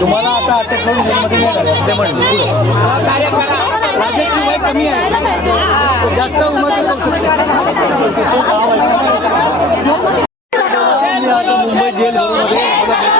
तुम्हाला आता अटक करून जेलमध्ये ते म्हणले. राजाची वय कमी आहे. जास्त आता मुंबई जेल भरून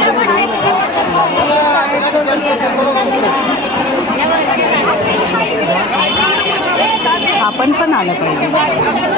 आपण पण आलं पाहिजे.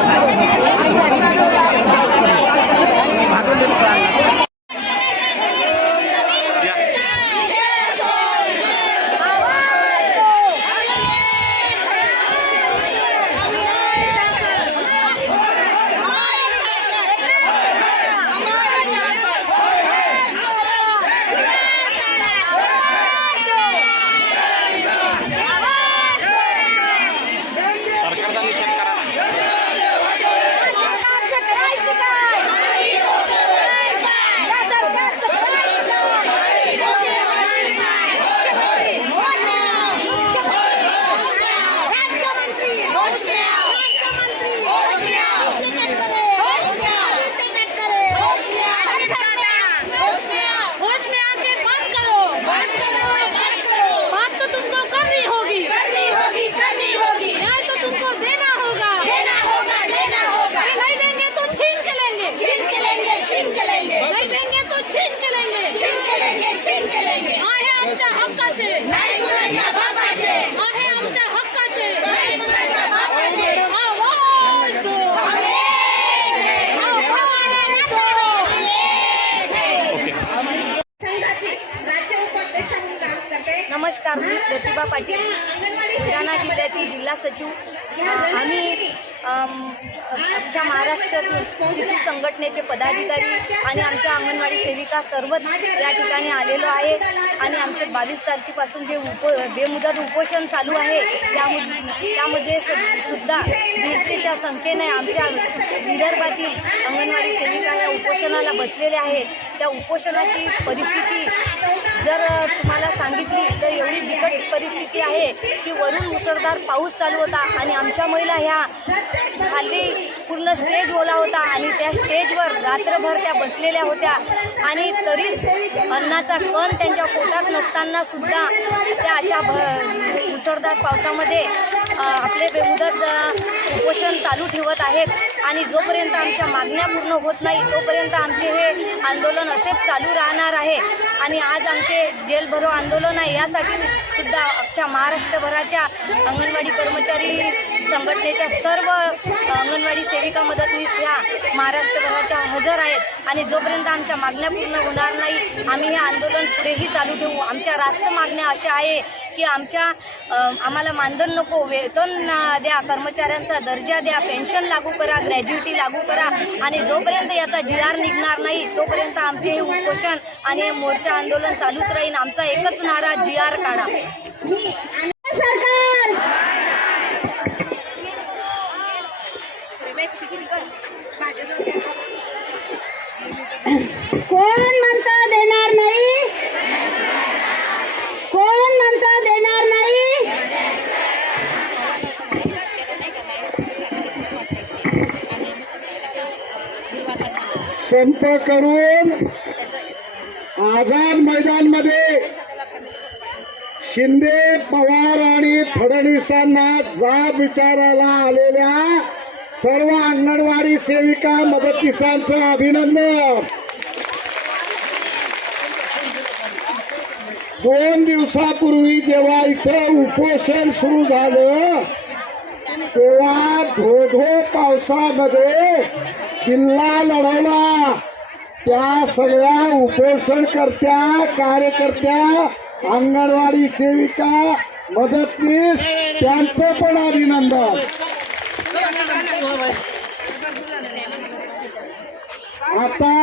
Yes, ma'am. नमस्कार मी प्रतिभा पाटील बुलढाणा जिल्ह्याची जिल्हा सचिव. आम्ही आमच्या महाराष्ट्रातून सिटी संघटनेचे पदाधिकारी आणि आमच्या अंगणवाडी सेविका सर्वच या ठिकाणी आलेलो आहे. आणि आमचे बावीस तारखेपासून जे उप बेमुदत उपोषण चालू आहे त्यामध्ये त्यामध्ये सुद्धा दीडशेच्या संख्येने आमच्या विदर्भातील अंगणवाडी सेविका या उपोषणाला बसलेल्या आहेत. त्या उपोषणाची परिस्थिती जर तुम्हाला सांगितली तर एवढी बिकट परिस्थिती आहे की वरून मुसळधार पाऊस चालू होता आणि आमच्या महिला ह्या खाली पूर्ण स्टेज ओला होता आणि त्या स्टेजवर रात्रभर त्या बसलेल्या होत्या. आणि तरीच अन्नाचा कण त्यांच्या पोटात नसताना सुद्धा त्या अशा भ मुसळधार पावसामध्ये आपले बेमुदत उपोषण चालू ठेवत आहेत. आणि जोपर्यंत आमच्या मागण्या पूर्ण होत नाही तोपर्यंत आमचे हे आंदोलन असेच चालू राहणार आहे. आणि आज आमचे जेल भरो आंदोलन आहे यासाठी सुद्धा अख्ख्या महाराष्ट्रभराच्या अंगणवाडी कर्मचारी संघटनेच्या सर्व अंगणवाडी सेविका मदतनीस ह्या महाराष्ट्रभराच्या हजर आहेत. आणि जोपर्यंत आमच्या मागण्या पूर्ण होणार नाही आम्ही हे आंदोलन पुढेही चालू ठेवू. आमच्या रास्त मागण्या अशा आहे की आमच्या आम्हाला मानधन नको वेतन द्या कर्मचाऱ्यांचा दर्जा द्या पेन्शन लागू करा ग्रॅज्युटी लागू करा. आणि जोपर्यंत याचा जी आर निघणार नाही तोपर्यंत आमचे हे उपोषण आणि हे मोर्चा आंदोलन चालूच राहील आमचा एकच नारा जी आर काढा. कोण म्हणता देणार नाही? कोण म्हणता देणार नाही? संप करून आझाद मैदानमध्ये शिंदे पवार आणि फडणवीसांना जाब विचारायला आलेल्या सर्व अंगणवाडी सेविका मदतनीसांचं अभिनंदन. दोन दिवसापूर्वी जेव्हा इथं उपोषण सुरू झालं तेव्हा धोधो पावसामध्ये किल्ला लढवला. त्या सगळ्या उपोषणकर्त्या कार्यकर्त्या अंगणवाडी सेविका मदतनीस त्यांचं पण अभिनंदन. आता